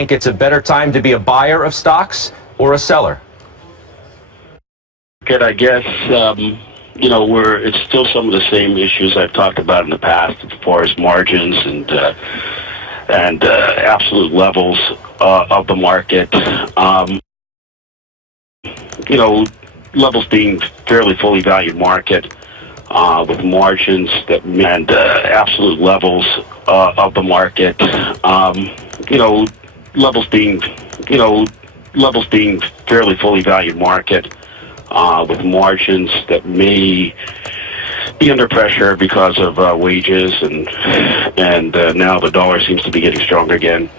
think it's a better time to be a buyer of stocks or a seller? Good, I guess, it's still some of the same issues I've talked about in the past as far as margins and absolute levels of the market. Levels being fairly fully valued market with margins that and absolute levels of the market. Levels being fairly fully valued market with margins that may be under pressure because of wages and now the dollar seems to be getting stronger again.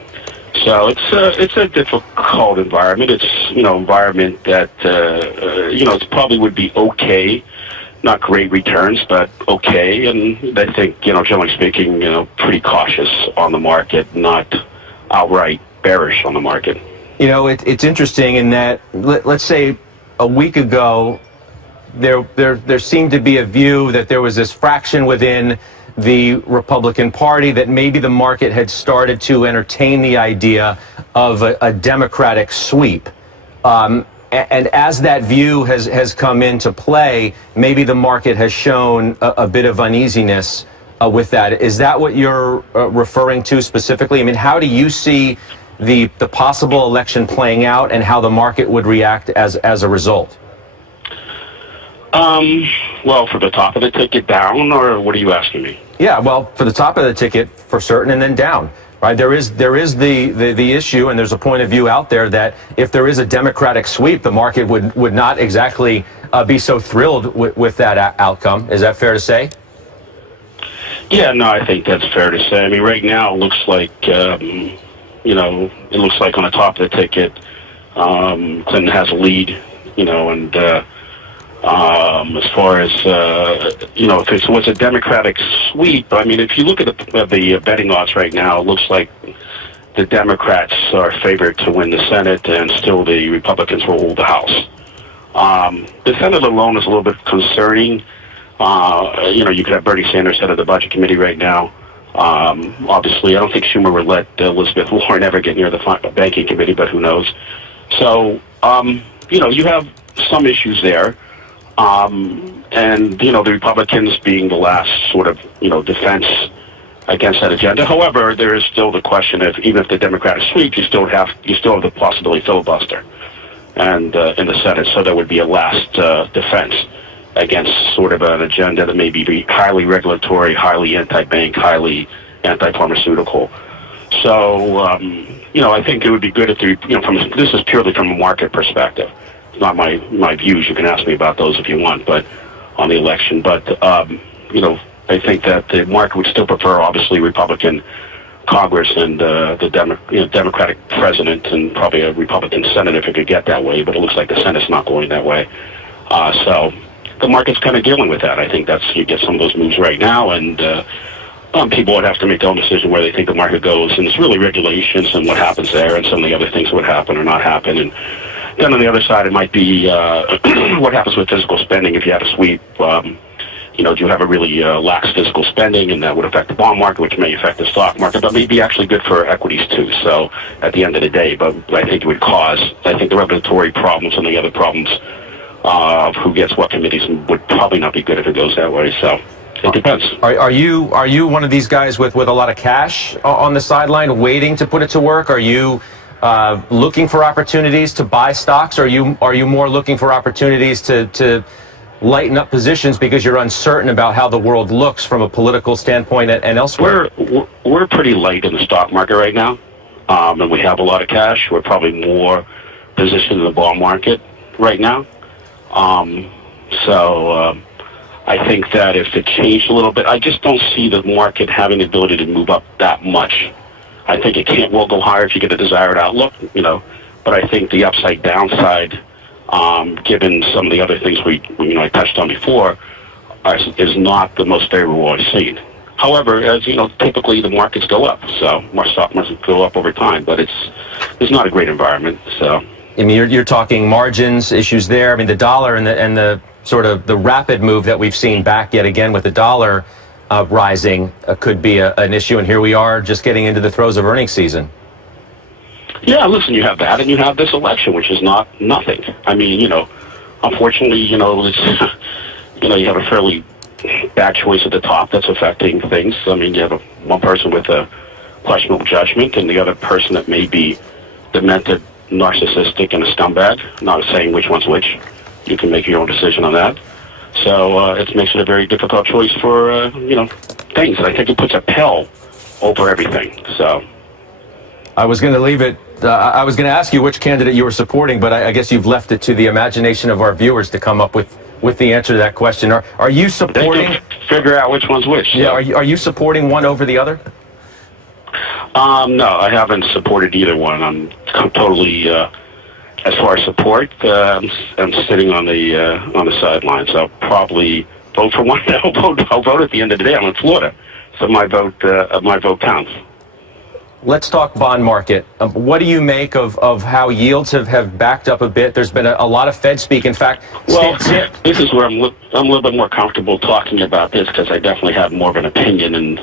So it's a difficult environment. It's environment that it probably would be okay, not great returns, but okay. And I think generally speaking, pretty cautious on the market, not outright bearish on the market. It's interesting in that let's say a week ago there seemed to be a view that there was this fraction within the Republican Party that maybe the market had started to entertain the idea of a Democratic sweep. And as that view has come into play, maybe the market has shown a bit of uneasiness with that. Is that what you're referring to specifically? I mean, how do you see the possible election playing out and how the market would react as a result? Well, for the top of the ticket down, or what are you asking me? Yeah, well, for the top of the ticket for certain, and then down. Right? There is the issue, and there's a point of view out there that if there is a Democratic sweep, the market would not exactly be so thrilled with that outcome. Is that fair to say? Yeah, no, I think that's fair to say. I mean, right now it looks like it looks like on the top of the ticket, Clinton has a lead. And as far as if it was a Democratic sweep, I mean, if you look at the betting odds right now, it looks like the Democrats are favored to win the Senate, and still the Republicans will hold the House. The Senate alone is a little bit concerning. You could have Bernie Sanders head of the Budget Committee right now. Obviously, I don't think Schumer would let Elizabeth Warren ever get near the Banking Committee, but who knows? So, you have some issues there. And the Republicans being the last sort of, defense against that agenda. However, there is still the question of, even if the Democratic sweep, you still have the possibility of filibuster and in the Senate. So there would be a last defense against sort of an agenda that may be highly regulatory, highly anti-bank, highly anti-pharmaceutical. So, I think it would be good if this is purely from a market perspective. It's not my views. You can ask me about those if you want, but on the election. But, I think that the market would still prefer, obviously, Republican Congress and the Democratic president and probably a Republican Senate if it could get that way. But it looks like the Senate's not going that way. So the market's kind of dealing with that. I think you get some of those moves right now, and people would have to make their own decision where they think the market goes. And it's really regulations and what happens there, and some of the other things that would happen or not happen. And then on the other side, it might be what happens with fiscal spending if you have a sweep. Do you have a really lax fiscal spending, and that would affect the bond market, which may affect the stock market, but may be actually good for equities too. So at the end of the day, but I think it would cause, the regulatory problems and the other problems of who gets what committees would probably not be good if it goes that way. So it depends. Are you one of these guys with a lot of cash on the sideline waiting to put it to work? Are you looking for opportunities to buy stocks? Or are you more looking for opportunities to lighten up positions because you're uncertain about how the world looks from a political standpoint and elsewhere? We're pretty light in the stock market right now, and we have a lot of cash. We're probably more positioned in the bond market right now. I think that if it changed a little bit, I just don't see the market having the ability to move up that much. I think it will go higher if you get a desired outlook, but I think the upside downside, given some of the other things I touched on before, is not the most favorable I've seen. However, as typically the markets go up, so more stock markets go up over time, but it's not a great environment. So, I mean, you're talking margins issues there. I mean, the dollar and the sort of the rapid move that we've seen back yet again with the dollar rising could be an issue, and here we are just getting into the throes of earnings season. Yeah, listen, you have that, and you have this election, which is not nothing. I mean, unfortunately, it's, you have a fairly bad choice at the top that's affecting things. I mean, you have one person with a questionable judgment, and the other person that may be demented, narcissistic, and a scumbag. Not saying which one's which. You can make your own decision on that. So it makes it a very difficult choice for, things. And I think it puts a pill over everything. So I was going to leave it. I was going to ask you which candidate you were supporting, but I guess you've left it to the imagination of our viewers to come up with the answer to that question. Are you supporting? They can figure out which one's which. So. Yeah. Are you supporting one over the other? No, I haven't supported either one. I'm totally, as far as support, I'm sitting on the sidelines. I'll probably vote for one. I'll vote at the end of the day. I'm in Florida, so my vote counts. Let's talk bond market. What do you make of how yields have backed up a bit? There's been a lot of Fed speak. In fact, well, this is where I'm a little bit more comfortable talking about this because I definitely have more of an opinion, and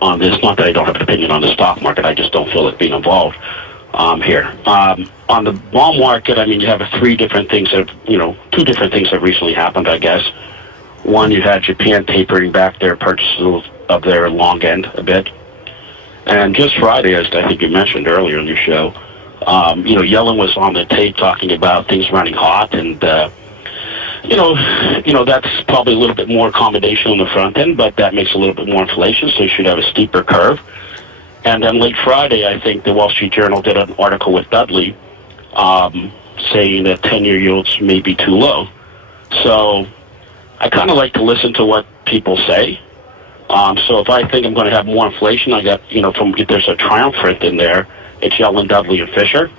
on this. Not that I don't have an opinion on the stock market. I just don't feel it being involved here. On the bond market, I mean, you have two different things have recently happened, I guess. One, you had Japan tapering back their purchases of their long end a bit. And just Friday, as I think you mentioned earlier in your show, Yellen was on the tape talking about things running hot, and that's probably a little bit more accommodation on the front end, but that makes a little bit more inflation, so you should have a steeper curve. And then late Friday, I think the Wall Street Journal did an article with Dudley saying that 10-year yields may be too low. So I kind of like to listen to what people say. So if I think I'm going to have more inflation, I got, if there's a triumvirate in there, it's Yellen, Dudley, and Fisher.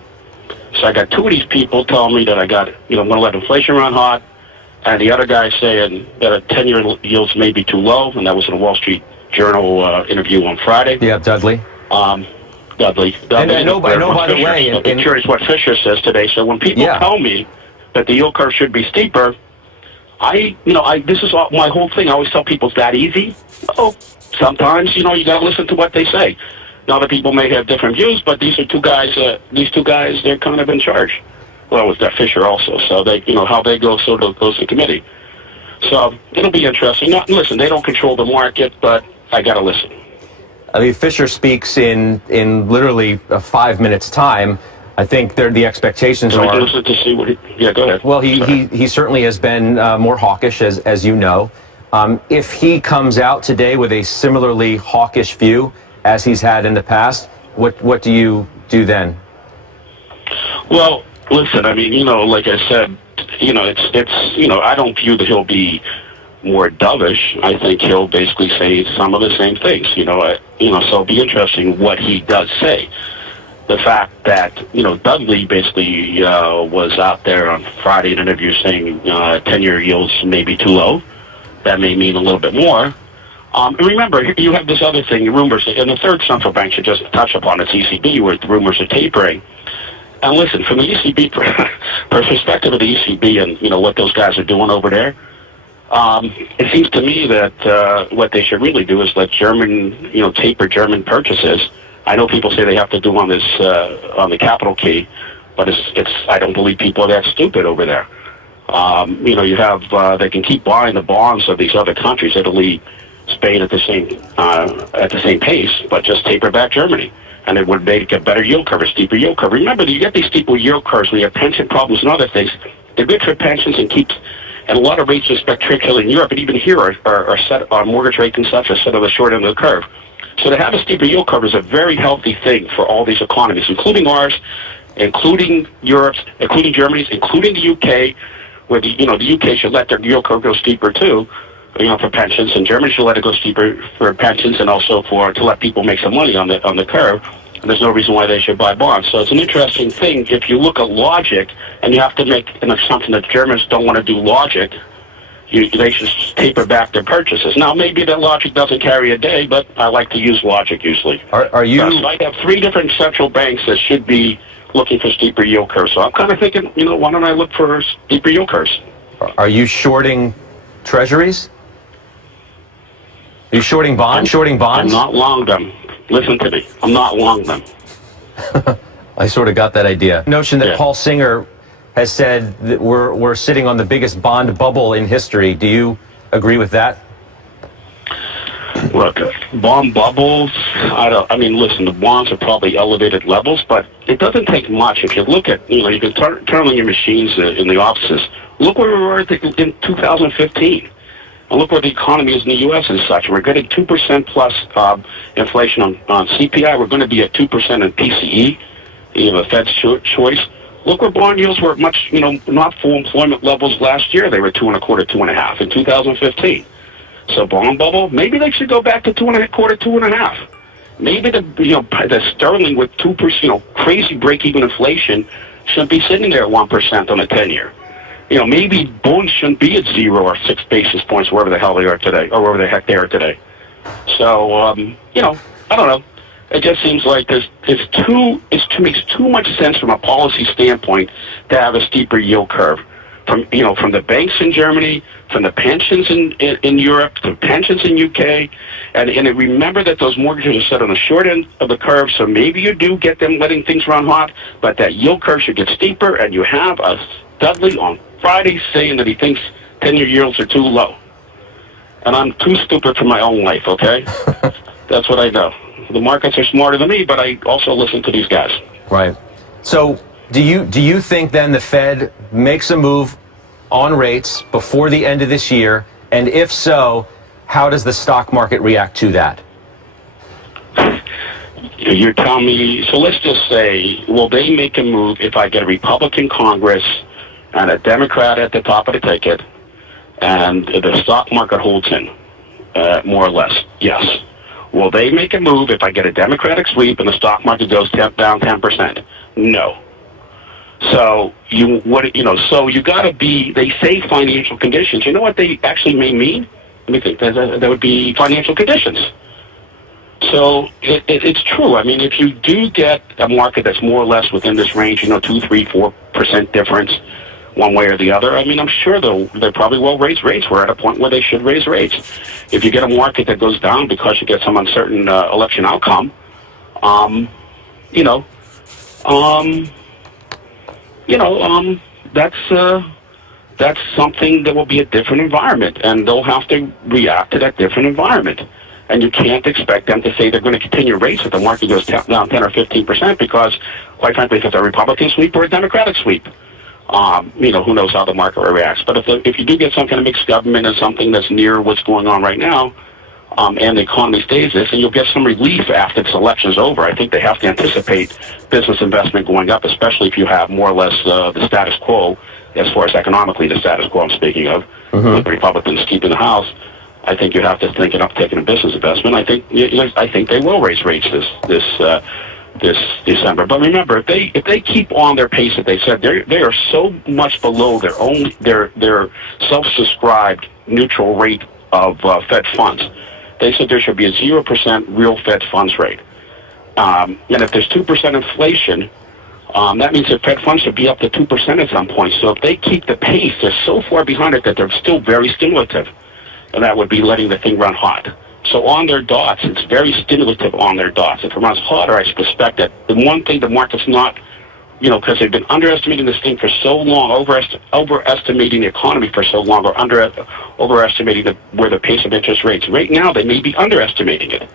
So I got two of these people telling me that I'm going to let inflation run hot, and the other guy saying that a 10-year yields may be too low, and that was in a Wall Street Journal interview on Friday. Yeah, Dudley. Dudley. And I know by the way, I'm curious what Fisher says today. So when people tell me that the yield curve should be steeper, this is my whole thing. I always tell people it's that easy. Oh, sometimes, you got to listen to what they say. Now, other people may have different views, but these are two guys. They're kind of in charge. Well, with that Fisher also. So they, how they go, so goes the committee. So it'll be interesting. Now, listen, they don't control the market, but I got to listen. I mean, Fisher speaks in literally 5 minutes' time. I think the expectations are. To see what yeah, go ahead. Well, he certainly has been more hawkish, as you know. If he comes out today with a similarly hawkish view as he's had in the past, what do you do then? Well, listen, I memean, like I said, it's I don't view that he'll be more dovish. I think he'll basically say some of the same things. So it'll be interesting what he does say. The fact that, Dudley basically was out there on Friday in an interview saying 10-year yields may be too low. That may mean a little bit more. And remember, you have this other thing, rumors, and the third central bank should just touch upon it's ECB, where the rumors are tapering. And listen, from the ECB perspective of the ECB and, what those guys are doing over there, it seems to me that what they should really do is let German, taper German purchases. I know people say they have to do on this on the capital key, but it's I don't believe people are that stupid over there. You have they can keep buying the bonds of these other countries, Italy, Spain, at the same pace, but just taper back Germany, and it would make a better yield curve, a steeper yield curve. Remember, you get these steeper yield curves when you have pension problems and other things. They're good for pensions and a lot of rates, particularly in Europe, and even here are set on mortgage rates and such, are set on the short end of the curve. So to have a steeper yield curve is a very healthy thing for all these economies, including ours, including Europe's, including Germany's, including the UK, where the UK should let their yield curve go steeper too, for pensions, and Germany should let it go steeper for pensions and also to let people make some money on the curve. And there's no reason why they should buy bonds. So it's an interesting thing. If you look at logic, and you have to make an assumption that Germans don't want to do logic, they should taper back their purchases. Now, maybe that logic doesn't carry a day, but I like to use logic usually. Are you? So I have three different central banks that should be looking for steeper yield curves. So I'm kind of thinking, why don't I look for steeper yield curves? Are you shorting treasuries? Are you shorting bonds? I'm not long them. Listen to me. I'm not long them. I sort of got that idea. Notion that Yeah. Paul Singer has said that we're sitting on the biggest bond bubble in history. Do you agree with that? Look, bond bubbles, I mean, listen, the bonds are probably elevated levels, but it doesn't take much. If you look at, you can turn on your machines in the offices. Look where we were in 2015. And look where the economy is in the U.S. and such. We're getting 2% plus inflation on CPI. We're going to be at 2% in PCE, the Fed's choice. Look where bond yields were much, not full employment levels last year. They were 2.25, 2.5 in 2015. So bond bubble, maybe they should go back to 2.25, 2.5. Maybe the sterling with 2%, crazy break-even inflation shouldn't be sitting there at 1% on a 10-year. Maybe bonds shouldn't be at 0 or 6 basis points, wherever the hell they are today, or wherever the heck they are today. So, I don't know. It just seems like it makes too much sense from a policy standpoint to have a steeper yield curve. From the banks in Germany, from the pensions in Europe, to pensions in UK, and remember that those mortgages are set on the short end of the curve, so maybe you do get them letting things run hot, but that yield curve should get steeper, and you have a Dudley on Friday saying that he thinks 10-year yields are too low. And I'm too stupid for my own life, okay? That's what I know. The markets are smarter than me, but I also listen to these guys. Right. So do you think then the Fed makes a move on rates before the end of this year? And if so, how does the stock market react to that? You're telling me, so let's just say, will they make a move if I get a Republican Congress and a Democrat at the top of the ticket and the stock market holds in, more or less? Yes. Will they make a move if I get a Democratic sweep and the stock market goes down 10%? No. So you got to be, they say financial conditions. You know what they actually may mean? Let me think. That would be financial conditions. So it's true. I mean, if you do get a market that's more or less within this range, 2, 3, 4% difference one way or the other, I mean, I'm sure they probably will raise rates. We're at a point where they should raise rates. If you get a market that goes down because you get some uncertain election outcome, that's something that will be a different environment, and they'll have to react to that different environment. And you can't expect them to say they're going to continue rates if the market goes down 10 or 15%, because, quite frankly, if it's a Republican sweep or a Democratic sweep, who knows how the market reacts. But if you do get some kind of mixed government and something that's near what's going on right now, and the economy stays this, and you'll get some relief after this election's over. I think they have to anticipate business investment going up, especially if you have more or less the status quo, as far as economically the status quo I'm speaking of, with the Republicans keeping the House. I think you have to think an uptick in business investment. I think they will raise rates this December. But remember, if they keep on their pace that they said, they are so much below their self-subscribed neutral rate of Fed funds. They said there should be a 0% real Fed funds rate. And if there's 2% inflation, that means that Fed funds should be up to 2% at some point. So if they keep the pace, they're so far behind it that they're still very stimulative. And that would be letting the thing run hot. So on their dots, it's very stimulative on their dots. If it runs hotter, I suspect that the one thing the market's not, because they've been underestimating this thing for so long, overestimating the economy for so long, or overestimating where the pace of interest rates. Right now, they may be underestimating it.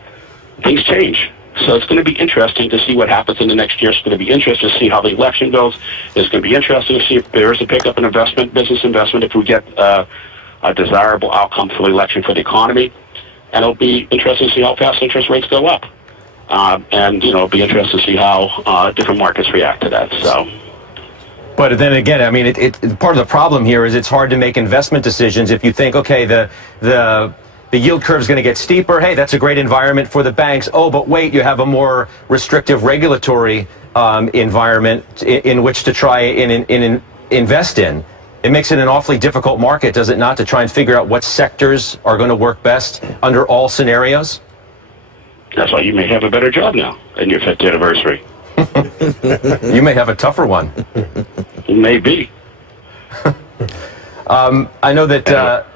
Things change. So it's going to be interesting to see what happens in the next year. It's going to be interesting to see how the election goes. It's going to be interesting to see if there is a pickup in business investment, if we get a desirable outcome for the election for the economy. And it'll be interesting to see how fast interest rates go up. And it'll be interesting to see how different markets react to that. So, but then again, I mean, part of the problem here is it's hard to make investment decisions if you think, okay, the yield curve is going to get steeper. Hey, that's a great environment for the banks. Oh, but wait, you have a more restrictive regulatory environment in which to try and invest in. It makes it an awfully difficult market, does it not, to try and figure out what sectors are going to work best under all scenarios? That's why you may have a better job now in your 5th anniversary. You may have a tougher one. Maybe. I know that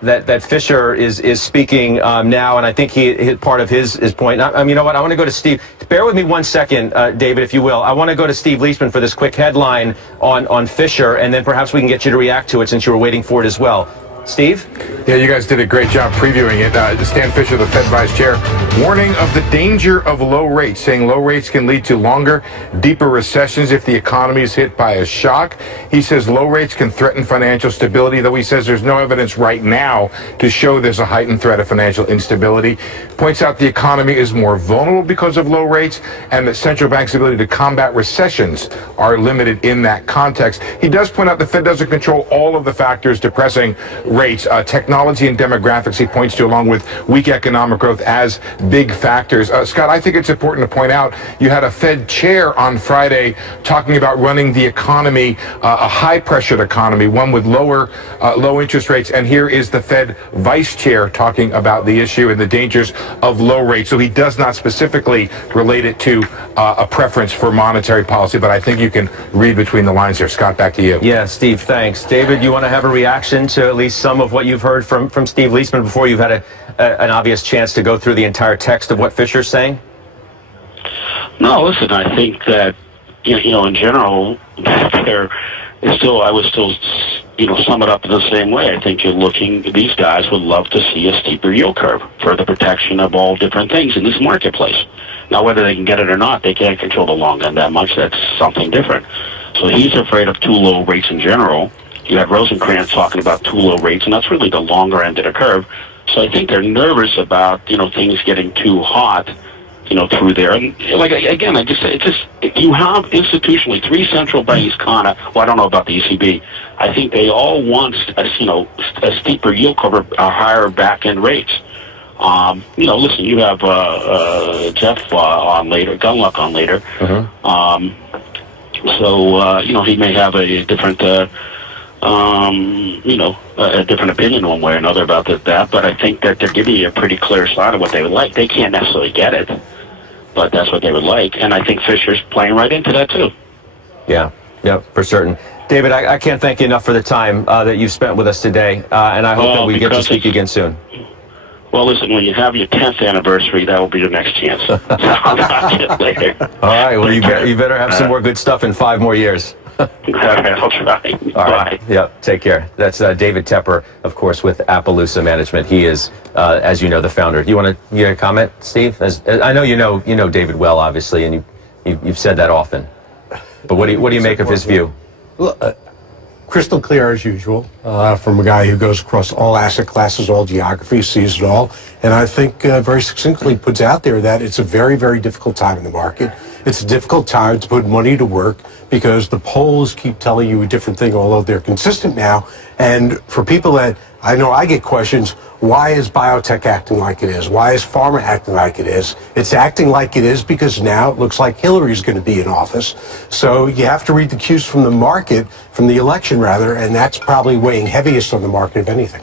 that Fisher is speaking now, and I think part of his point. You know what? I want to go to Steve. Bear with me 1 second, David, if you will. I want to go to Steve Leisman for this quick headline on Fisher, and then perhaps we can get you to react to it since you were waiting for it as well. Steve? Yeah, you guys did a great job previewing it. Stan Fisher, the Fed Vice Chair, warning of the danger of low rates, saying low rates can lead to longer, deeper recessions if the economy is hit by a shock. He says low rates can threaten financial stability, though he says there's no evidence right now to show there's a heightened threat of financial instability. Points out the economy is more vulnerable because of low rates, and that central banks' ability to combat recessions are limited in that context. He does point out the Fed doesn't control all of the factors depressing rates. Technology and demographics he points to, along with weak economic growth, as big factors. Scott, I think it's important to point out you had a Fed chair on Friday talking about running the economy, a high-pressured economy, one with low interest rates, and here is the Fed vice chair talking about the issue and the dangers of low rates. So he does not specifically relate it to a preference for monetary policy, but I think you can read between the lines here. Scott, back to you. Yeah, Steve, thanks. David, you want to have a reaction to at least some of what you've heard from Steve Leisman before you've had an obvious chance to go through the entire text of what Fisher's saying? No, listen, I think that, you know, in general, there is still, I would still, sum it up in the same way. I think these guys would love to see a steeper yield curve for the protection of all different things in this marketplace. Now, whether they can get it or not, they can't control the long end that much. That's something different. So he's afraid of too low rates in general. You have Rosencrantz talking about too low rates, and that's really the longer end of the curve. So I think they're nervous about, things getting too hot, through there. And like, again, you have institutionally 3 central banks I don't know about the ECB. I think they all want, a steeper yield curve, higher back end rates. Listen, you have Jeff on later, Gunluck on later. He may have a different, a different opinion one way or another about that, but I think that they're giving you a pretty clear sign of what they would like. They can't necessarily get it, but that's what they would like, and I think Fisher's playing right into that too. Yeah, for certain. David, I can't thank you enough for the time that you've spent with us today, and I hope that we get to speak again soon. Well, listen, when you have your 10th anniversary, that will be your next chance. I'll talk to you later. All right, well, you better have some more good stuff in 5 more years. All right, I'll try. All right. Yeah, take care. That's David Tepper, of course, with Appaloosa Management. He is, as you know, the founder. You want to comment, Steve? I know you know David well, obviously, and you've said that often. But what do you make of his view? Well, crystal clear as usual, from a guy who goes across all asset classes, all geographies, sees it all, and I think very succinctly puts out there that it's a very, very difficult time in the market. It's a difficult time to put money to work because the polls keep telling you a different thing, although they're consistent now. And for people that, I know I get questions, why is biotech acting like it is? Why is pharma acting like it is? It's acting like it is because now it looks like Hillary's going to be in office. So you have to read the cues from the market, from the election rather, and that's probably weighing heaviest on the market of anything.